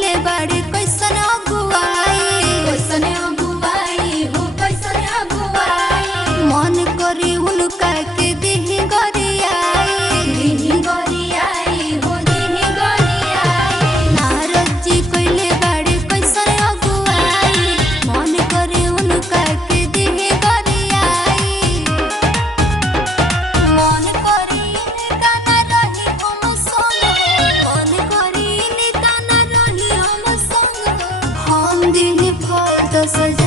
कइले बाड़े कैसन अगुवाई हो कैसन अगुवाई मन करी उनका के दिही गरियाई हो दिही गरियाई नारद जी कइले बाड़े कैसन अगुवाई मन करी उनका के दिही गरियाई मन करी इनका ना रही हम संग मन करी इनका ना रही हम संग हम दिही फल 10,000